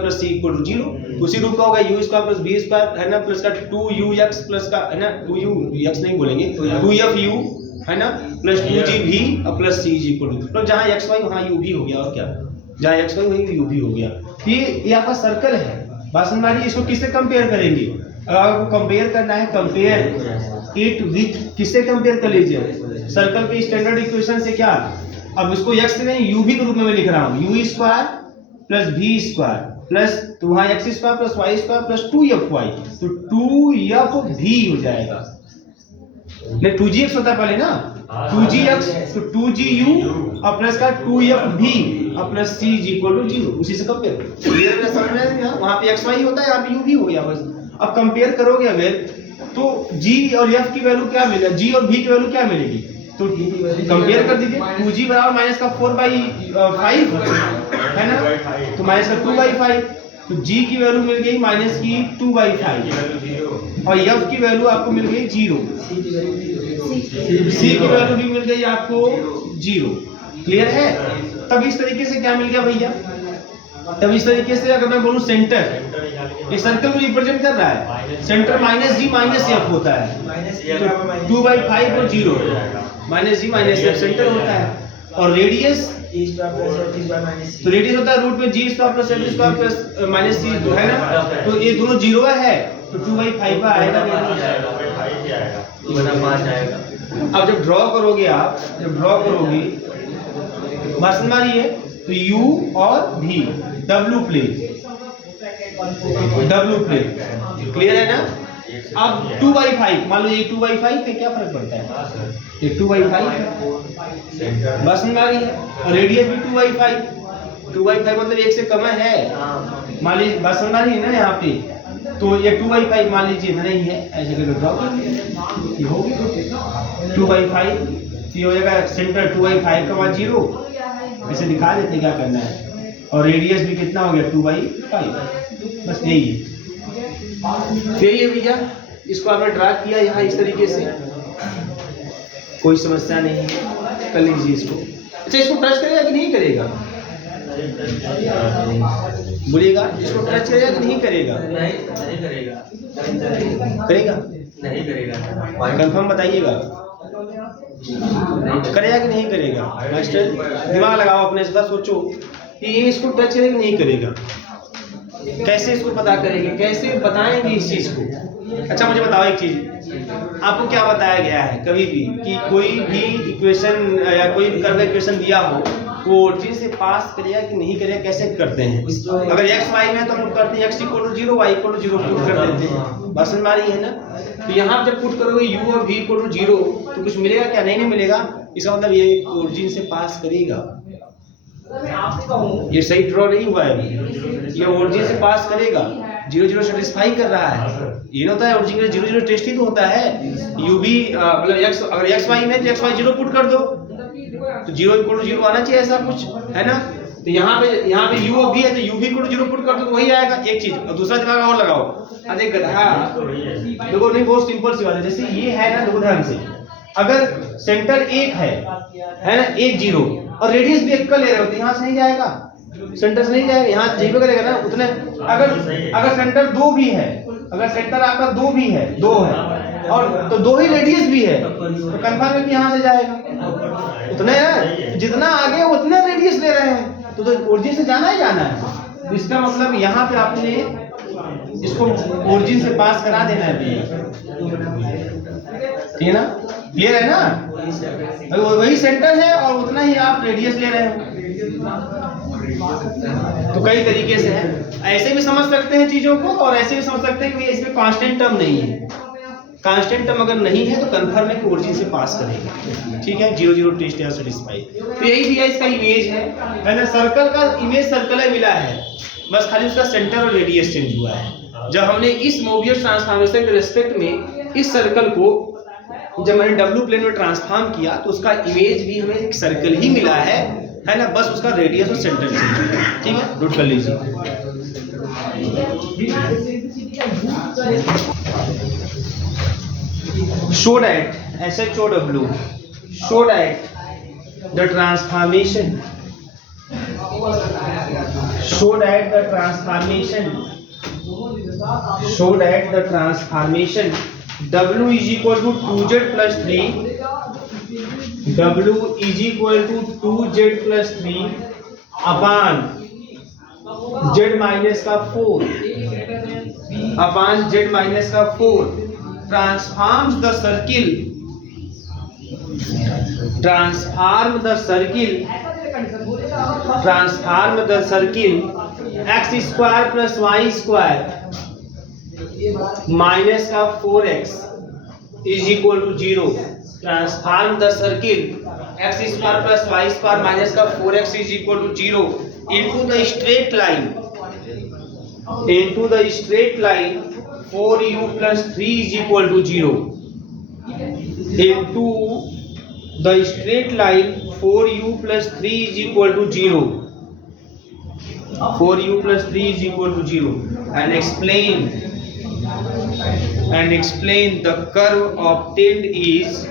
Plus C equal to 0, उसी रूप का होगा U square plus B square है ना प्लस का 2ux प्लस का है ना 2ux नहीं बोलेंगे 2fu है ना प्लस 2gv और plus C is equal to, तो जहाँ x y वहाँ u भी हो गया, और क्या जहाँ x y वहीं u भी हो गया। ये आपका सर्कल है, बात समझ में, इसको किससे कंपेयर करेंगे? अगर आपको कंपेयर करना है, कंपेयर इट विथ किससे कंपेयर कर लीजिए? सर्कल के स्टैंडर्ड इक्वेशन से। क्या अब इसको x से नहीं u भी के रूप में मैं लिख रहा हूँ, u square plus v square plus तो वहाँ x square plus y square plus 2fy, तो 2f v हो जाएगा। नहीं 2gx होता है पहले ना, 2gx तो 2gu और प्लस का 2f और plus c is equal to 0, उसी से कंपेयर करो। ये समझ में आया? वहाँ पे xy होता है, यहाँ पे u भी हो गया बस। अब कंपेयर करोगे अगर तो g और f की वैल्यू क्या मिलेगा, g और v की वैल्यू क्या मिलेगी, तो कंपेयर कर दीजिए। 2g बराबर माइनस का 4/5 है ना, तो माइनस का 2/5, तो g की वैल्यू मिल गई माइनस की 2/5 और f की वैल्यू आपको मिल गई 0, c की वैल्यू भी मिल गई आपको 0। क्लियर है? तब इस तरीके से क्या मिल गया भैया, तब इस तरीके से अगर मैं बोलूं सेंटर, ये सर्कल को रिप्रेजेंट कर रहा है, सेंटर माइनस जी माइनस एफ होता है, तो 2/5 और 0 माइनस जी माइनस एफ सेंटर होता है। और रेडियस तो रेडियस होता है रूट में G square plus F square plus minus C है ना, तो ये दोनों 0 है, तो 2/5 का आएगा, अब जब ड्रॉ करोगे आप, जब ड्रॉ करोगे बात समझ आ रही है, तो u और v w प्लेन, क्लियर है ना। अब 2/5 मान लो ये 2/5 पे क्या फर्क पड़ता है, ये 2/5 है, बस समझ आ रही है। और रेडियस भी 2/5 मतलब 1 से कम है, मान लीजिए बस समझ आ रही है ना यहाँ पे, तो ये 2/5 मान लीजिए नहीं है, ऐसे करके ड्रॉ कर लीजिए, ये हो गया 2/5, ये हो जाएगा सेंटर 2/5 का बाद 0, इसे दिखा देते क्या करना है। और रेडियस भी कितना हो गया 2/5, बस यही है, यही है भैया। इसको आपने ड्रा किया यहाँ इस तरीके से, कोई समस्या नहीं है, कर लीजिए इसको। अच्छा इसको टच करेगा कि नहीं करेगा, बोलिएगा, इसको टच करेगा कि नहीं करेगा? नहीं करेगा, करेगा नहीं करेगा, कंफर्म बताइएगा, करेगा कि नहीं करेगा? मास्टर दिमाग लगाओ अपने से, सोचो कि ये इसको टच करेगा कि नहीं करेगा, कैसे इसको पता करेंगे, कैसे बताएंगे इस चीज को? अच्छा मुझे बताओ एक चीज, आपको क्या बताया गया है कभी भी कि कोई भी इक्वेशन या कोई कर्व इक्वेशन दिया हो वो ओरिजिन से पास करेगा कि नहीं करेगा, कैसे करते हैं? अगर x y में तो हम लोग करते हैं x = 0 y = 0 पुट कर देते हैं, बस समझ आ रही है ना। तो यहाँ जब पुट करोगे u और v = 0 तो कुछ मिलेगा क्या? नहीं मिलेगा, इसका मतलब ये ओरिजिन से पास करेगा। ये सही ड्रॉ नहीं हुआ है, ये ओरिजिन से पास करेगा, 0 सेटिस्फाई कर रहा है, ये होता है ओरिजिन 0 टेस्ट ही तो होता है। u भी मतलब x, अगर x y में तो x y 0 पुट कर दो तो 0 = 0 आना चाहिए, ऐसा कुछ है ना। तो यहाँ पे u और v है तो u भी = 0 पुट कर दो तो वही आएगा, एक चीज। और दूसरा दिमाग और लगाओ, अरे गधा देखो, नहीं बहुत सिंपल सी बात है, जैसे ये है ना, देखो ध्यान से, अगर सेंटर 1 है ना, 1 0 और रेडियस भी 1 का ले रहे हो तो यहाँ से नहीं जाएगा, सेंटर से नहीं जाएगा, यहाँ जीरो करेगा ना उतने। अगर सेंटर 2 भी है, अगर सेंटर आपका 2 भी है, 2 है और तो 2 ही रेडियस भी है, तो कंफर्म है कि यहाँ से जाएगा उतने है, जितना आगे उतना रेडियस ले रहे हैं, तो ओरिजिन से जाना ही जाना है। तो इसका मतलब यहाँ पे आपने इसको ओरिजिन से पास करा देना है, ठीक है ना, क्लियर है ना। वही सेंटर है और उतना ही आप रेडियस ले रहे हो, तो कई तरीके से है, ऐसे भी समझ सकते हैं चीजों को और ऐसे भी समझ सकते हैं कि इसमें कांस्टेंट टर्म नहीं है। कांस्टेंट टर्म अगर नहीं है तो कंफर्म है कि ओरिजिन से पास करेगा, ठीक है, 0 टेस्ट या सेटिस्फाई। तो यही दिया इसका इमेज है ना, सर्कल का इमेज सर्कल है मिला है, बस खाली उसका सेंटर और रेडियस चेंज हुआ है। जब हमने इस मोबियस ट्रांसफॉर्मेशन के रिस्पेक्ट में इस सर्कल को जब मैंने W प्लेन में ट्रांसफॉर्म किया तो उसका इमेज भी हमें एक सर्कल ही मिला है ना, बस उसका रेडियस और सेंटर चेंज हुआ है, ठीक है, नोट कर लीजिए। show that SHOW show that the transformation show that the transformation W is equal to 2z plus 3, W is equal to 2z plus 3 upon z minus का 4 upon z minus का 4 transform the circle x square plus y square minus का 4x is equal to 0. Transform the circle x square plus y square minus का 4x is equal to 0 into the straight line 4u plus 3 is equal to 0. Into the straight line 4u plus 3 is equal to 0. 4u plus 3 is equal to 0. And explain the curve obtained is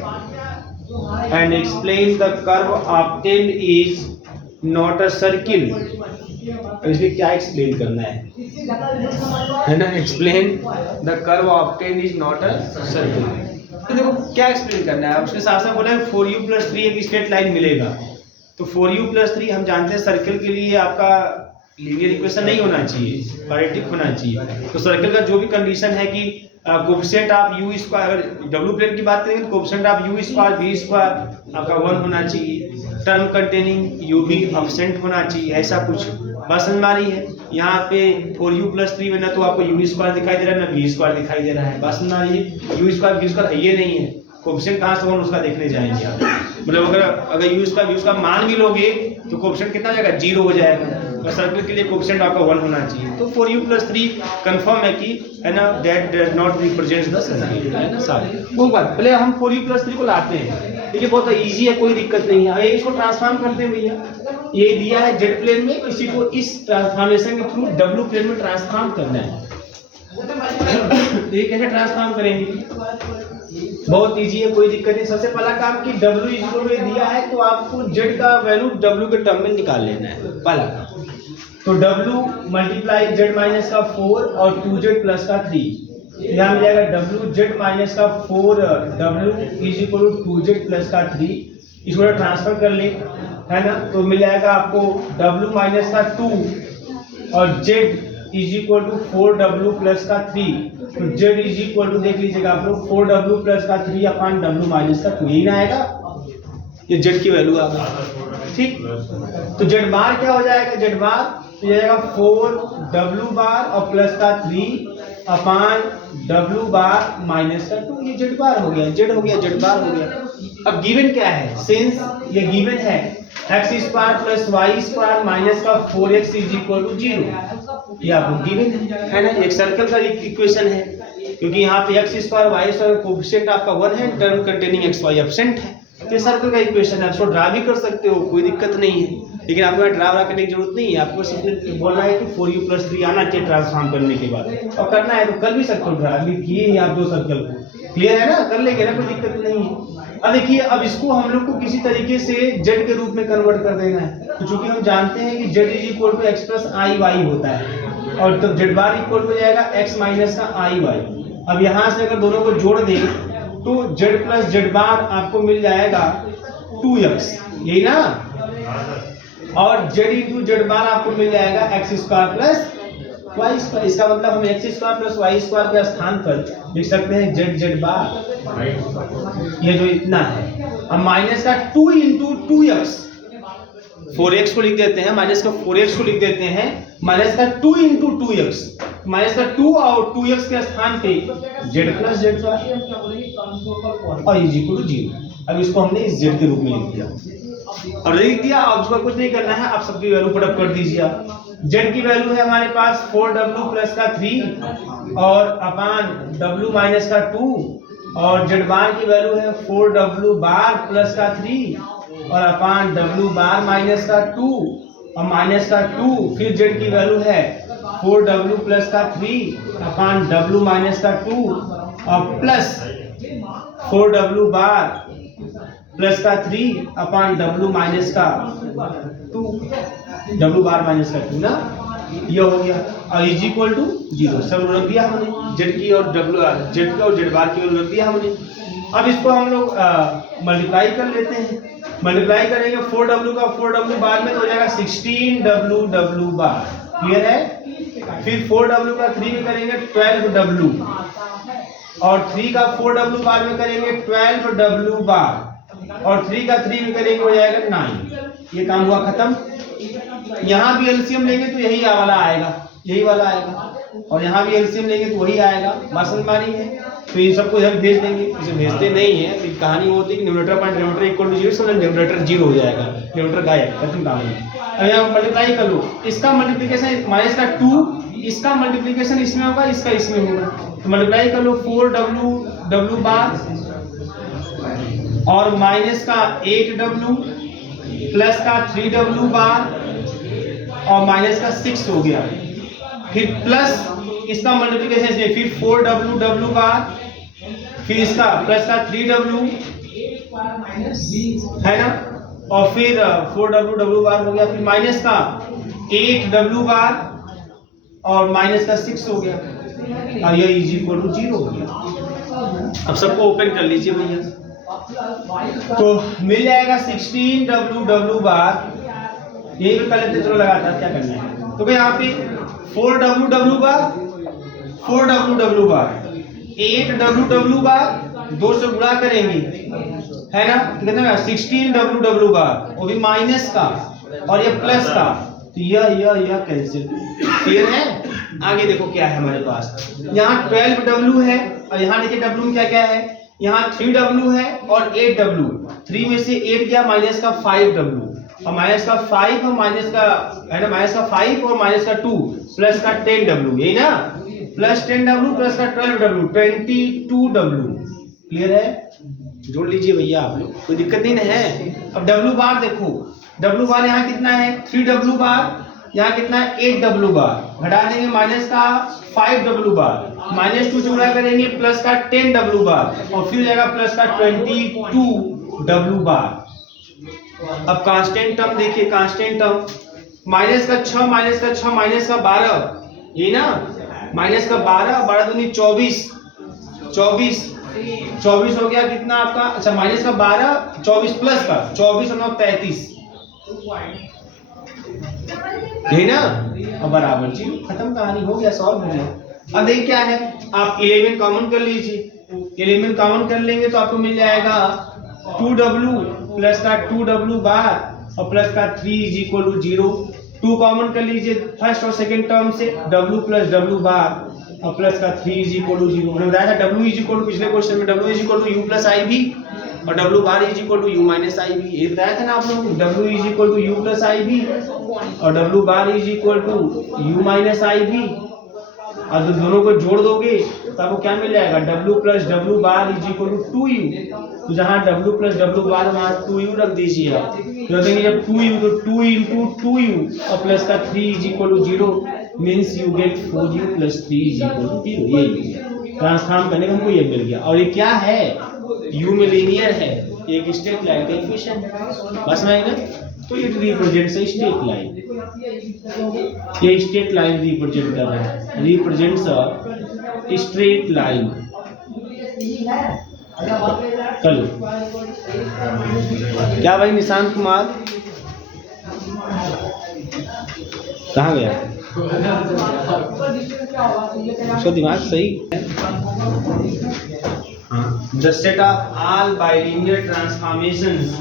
not a circle. इसलिए क्या explain करना है ना? Explain the curve obtained is not a circle. तो देखो क्या explain करना है. उसके साथ साथ बोला 4u plus 3 एक स्ट्रेट लाइन मिलेगा. तो 4u plus 3 हम जानते हैं सर्कल के लिए आपका लीनियर इक्वेशन नहीं होना चाहिए, क्वाड्रेटिक होना चाहिए. तो सर्कल का जो भी कंडीशन है कि कोएफिशिएंट ऑफ u स्क्वायर, अगर डब्ल्यू प्लेन की बात करेंगे तो coefficient of u square v square आपका 1 होना चाहिए. टर्म कंटेनिंग u भी एब्सेंट होना चाहिए. ऐसा कुछ बात समझ में आ रही है? यहाँ पे 4u plus 3 में ना तो आपको u स्क्वायर दिखाई दे रहा है ना v स्क्वायर दिखाई दे रहा है. बात समझ में आ रही है? u स्क्वायर v स्क्वायर है ये नहीं है. कोएफिशिएंट कहाँ से होगा उसका देखने जाएंगे आप. मतलब अगर u स्क्वायर मान भी लोगे तो कोएफिशिएंट कितना हो जाएगा? 0 हो जाएगा. और सर्कल के लिए कोएफिशिएंट आपका 1 होना चाहिए. तो 4u plus 3 कंफर्म है कि है ना, that does not represents the circle, है ना साहब. वो बात पहले हम 4u plus 3 को लाते हैं. देखिए बहुत इजी है, कोई दिक्कत नहीं है. इसको ट्रांसफॉर्म करते हैं भैया. ये दिया है जेड प्लेन में, इसी को इस ट्रांसफॉर्मेशन के थ्रू डब्ल्यू प्लेन में ट्रांसफॉर्म करना है. तो ये कैसे ट्रांसफॉर्म करेंगे? बहुत इजी है, कोई दिक्कत नहीं. सबसे पहला काम कि W इक्वल में दिया है तो आपको Z का वैल्यू W के टर्म में निकाल लेना है. पहला काम तो W मल्टीप्लाई Z माइनस का 4 और 2Z प्लस का 3. यहाँ मिल जाएगा W Z माइनस का 4 W is equal to 2Z plus का 3. इसको ट्रांसफर कर ले, है ना, तो मिल जाएगा आपको W माइनस का 2 और Z is equal to 4W plus का 3. तो Z इज इक्वल टू देख लीजिएगा आप लोग 4W प्लस का 3 अपॉन W माइनस का 2. यही ना आएगा, ये Z की वैल्यू आ गई. ठीक, तो Z बार क्या हो जाएगा? Z बार तो जाएगा 4W बार और प्लस का 3 अपॉन W बार माइनस का 2. ये Z बार हो गया, Z हो गया, Z बार हो गया. अब गिवन क्या है? सिंस ये गिवन है x square plus y square minus का 4x इज इक्वल टू 0. ये आपको गिवन है ना. एक सर्कल का इक्वेशन है क्योंकि यहाँ पे x square y square coefficient आपका 1 है, term containing x y absent है. ये सर्कल का इक्वेशन है. इसको ड्रा भी कर सकते हो, कोई दिक्कत नहीं है. लेकिन आपको ड्रा करने की जरूरत नहीं है. आपको सिर्फ बोलना है कि 4u plus 3 आना चाहिए ट्रांसफॉर्म करने के बाद, और करना है तो कर भी सकते हो. ड्रा भी किए ही आप दो सर्कल को. क्लियर है ना? कर लेंगे ना, कोई दिक्कत नहीं है. अब देखिए, अब इसको हम लोग को किसी तरीके से z के रूप में कन्वर्ट कर देना है. तो चूंकि हम जानते हैं कि z is equal to x plus I Y होता है, और तो z बार इक्वल टू जाएगा x माइनस का आई वाई. अब यहाँ से अगर दोनों को जोड़ दें तो z प्लस z बार आपको मिल जाएगा 2x, यही ना. और z इंटू z बार आपको मिल जाएगा x square plus y square. इसका मतलब हम x square plus y square के स्थान पर लिख सकते हैं z बार, ये जो इतना है. अब माइनस का 2 इंटू 2x, 4x को लिख देते हैं, माइनस का 4x को लिख देते हैं, माइनस का 2 इंटू 2x, माइनस का 2 और 2x के स्थान पे z प्लस z और इज इक्वल टू 0. अब इसको हमने इस z के रूप में लिख दिया और लिख दिया. अब उसका कुछ नहीं करना है, आप सबकी वैल्यू पुटअप कर दीजिए. z की वैल्यू है हमारे पास 4w प्लस का 3 और अपॉन w माइनस का 2, और z बार की वैल्यू है 4w बार प्लस का 3 और अपॉन w बार माइनस का 2 और माइनस का 2. फिर z की वैल्यू है 4w प्लस का 3 अपॉन w माइनस का 2 और प्लस 4w बार प्लस का 3 अपॉन w माइनस का 2, w बार माइनस का 2 ना. ये हो गया और इज इक्वल टू 0 सब रख दिया हमने, जेड की और जेड का और जेड बार की रख दिया हमने। अब इसको हम लोग मल्टीप्लाई कर लेते हैं। मल्टीप्लाई करेंगे 4w का 4w बार में तो हो जाएगा 16w बार, क्लियर है। फिर 4w का 3 में करेंगे 12w और 3 का 4w बार में करेंगे 12w बार और 3 का 3 में करेंगे हो जाएगा 9। ये काम हुआ खत्म। यहाँ भी एलसीएम लेंगे तो यही वाला आएगा, यही वाला आएगा और यहाँ भी एलसीएम लेंगे तो वही आएगा। बात समझ में आ रही है? तो इन सबको हम भेज देंगे, इसे भेजते नहीं है तो कहानी होती है कि numerator point denominator equal to 0 से न्यूमरेटर 0 हो जाएगा, न्यूमरेटर गायब, खत्म कहानी। अब यहाँ मल्टीप्लाई कर लो, इसका मल्टीप्लिकेशन माइनस का 2, इसका मल्टीप्लिकेशन इसमें होगा, इसका इसमें होगा, तो मल्टीप्लाई कर लो 4w बार और माइनस का 8w प्लस का 3w बार और माइनस का 6 हो गया। फिर प्लस इसका मल्टीप्लिकेशन इसमें, फिर 4w बार, फिर इसका प्लस का 3w है ना, और फिर 4w बार हो गया, फिर माइनस का 8w बार और माइनस का 6 हो गया और ये इज इक्वल टू 0 हो गया। अब सबको ओपन कर लीजिए भैया, तो मिल जाएगा 16w बार, यही पे कर लेते, चलो लगातार क्या करना है। तो भाई यहाँ पे 4w बार 4w बार 8w बार 2 से गुणा करेंगे है ना, तो कितना है 16w बार, वो भी माइनस का और ये प्लस का, तो यह कैंसिल, क्लियर है। आगे देखो क्या है हमारे पास, यहाँ 12w है और यहाँ देखिए w में क्या क्या है, यहाँ 3w है और 8w, 3 में से 8 गया माइनस का 5w और माइनस का 5 और माइनस का है ना, माइनस का 5 और माइनस का 2 प्लस का 10w, यही ना, प्लस 10w प्लस का 12w 22w, क्लियर है। जोड़ लीजिए भैया आप लोग, कोई दिक्कत नहीं है। अब w बार देखो, w बार यहाँ कितना है 3w बार, यहाँ कितना है 8w बार, घटा देंगे माइनस का 5w बार, -2 से गुणा करेंगे प्लस का 10w बार और फिर जाएगा प्लस का 22w बार। अब कांस्टेंट टर्म देखिए, कांस्टेंट टर्म माइनस का 6 माइनस का 6 माइनस का 12, ये ना माइनस का 12 12 दूनी 24 24 हो गया कितना आपका, अच्छा माइनस का 12 24 प्लस का 24 और 9 33, यही ना, अब बराबर जी खत्म, कहानी हो गया, सॉल्व हो गया। अब देखिए क्या है, आप 11 कॉमन कर लीजिए, 11 कॉमन कर लेंगे तो आपको मिल जाएगा 2w प्लस का 2w बार और प्लस का 3 इज इक्वल टू 0। 2 कॉमन कर लीजिए फर्स्ट और सेकंड टर्म से, w प्लस w बार और प्लस का 3 इज इक्वल टू 0। मैंने बताया था w इज इक्वल टू, पिछले क्वेश्चन में w is equal to u plus i भी और w bar is equal to u minus i भी, ये बताया था ना आप लोगों को, w is equal to u plus i भी और w bar is equal to u minus i भी, और जब दोनों को जोड़ दोगे तो आपको क्या मिल जाएगा, w plus w bar is equal to 2u, तो जहाँ w प्लस w बार वहाँ 2u रख दीजिए आप, तो देंगे जब 2u तो 2 इंटू 2u और प्लस का 3 is equal to 0 means you get 4u plus 3 is equal to 0। यही ट्रांसफॉर्म करने का हमको ये मिल गया, और ये क्या है, u में लीनियर है, एक स्ट्रेट लाइन का इक्वेशन, बस में ना, तो ये रिप्रेजेंट्स है स्ट्रेट लाइन, ये स्ट्रेट लाइन रिप्रेजेंट कर रहा है, रिप्रेजेंट्स अ स्ट्रेट लाइन। चलो क्या भाई निशांत कुमार कहाँ गया, उसका दिमाग सही है। The set of all bilinear transformations,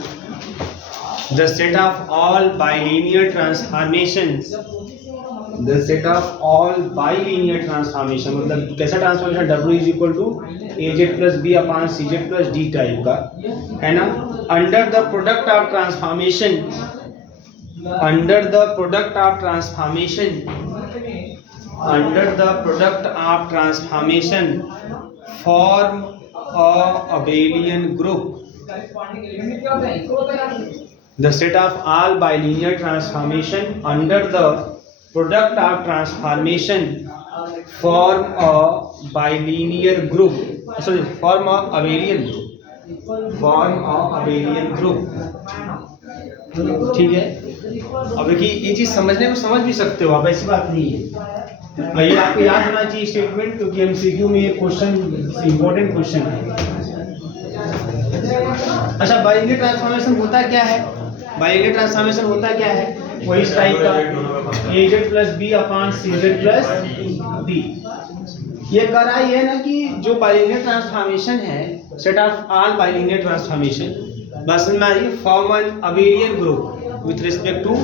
the set of all bilinear transformations, the set of all bilinear transformation, मतलब कैसा transformation, w is equal to az plus B upon C Z plus D type का है ना, under the product of transformation, under the product of transformation, under the product of transformation form a abelian group, the set of all bilinear transformation under the product of transformation form a bilinear group, sorry form a abelian group, form a abelian group, ठीक है। अब देखिए ये चीज समझने में समझ भी सकते हो आप, ऐसी बात नहीं है। ये आपको याद होना चाहिए स्टेटमेंट, क्योंकि एमसीक्यू में ये क्वेश्चन इंपॉर्टेंट क्वेश्चन है। अच्छा, बाइनरी ट्रांसफॉर्मेशन होता क्या है? बाइनरी ट्रांसफॉर्मेशन होता क्या है? वही इस टाइप का AZ plus B upon CZ plus D. ये कह रहा है ना कि जो बाइनरी ट्रांसफॉर्मेशन है, set of all binary transformation बस में form an abelian group with respect to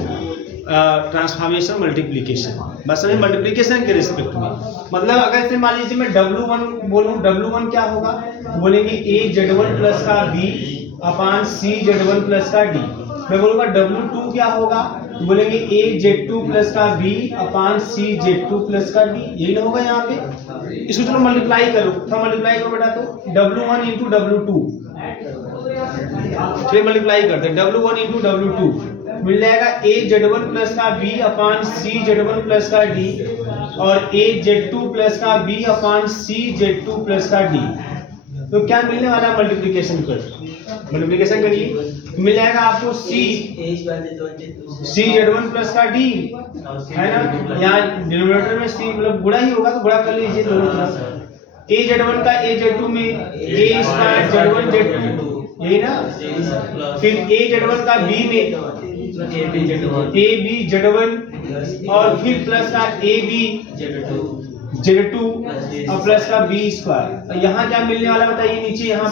transformation multiplication, बस में मल्टीप्लिकेशन के रिस्पेक्ट में। मतलब अगर से मान लीजिए मैं W1 बोलूं, W1 क्या होगा? बोलेंगे AZ1 प्लस का B अपॉन CZ1 प्लस का D। मैं बोलूंगा W2 क्या होगा? बोलेंगे AZ2 प्लस का B अपॉन CZ2 प्लस का D। यही ना होगा यहाँ पे। इसको चलो मल्टीप्लाई करो, तो मल्टीप्लाई करो बेटा, तो W1 इंटू W2, फिर मल्टीप्लाई करते हैं W1 इंटू W2 मिल जाएगा AZ1 प्लस का B अपॉन CZ1 प्लस का D और AZ2 प्लस का B अपॉन CZ2 प्लस का D। तो क्या मिलने वाला है? मल्टीप्लिकेशन कर, मल्टीप्लिकेशन करिए, मिल जाएगा आपको CZ1 प्लस का D है ना। यहाँ डिनोमिनेटर में C मतलब गुणा ही होगा, तो गुणा कर लीजिए दोनों तरफ। AZ1 का AZ2 में A स्क्वायर Z1 Z2, यही ना। फिर AZ1 का B में AB Z1 और फिर प्लस का AB Z2 और प्लस का B स्क्वायर। यहाँ क्या मिलने वाला बताइए नीचे? यहाँ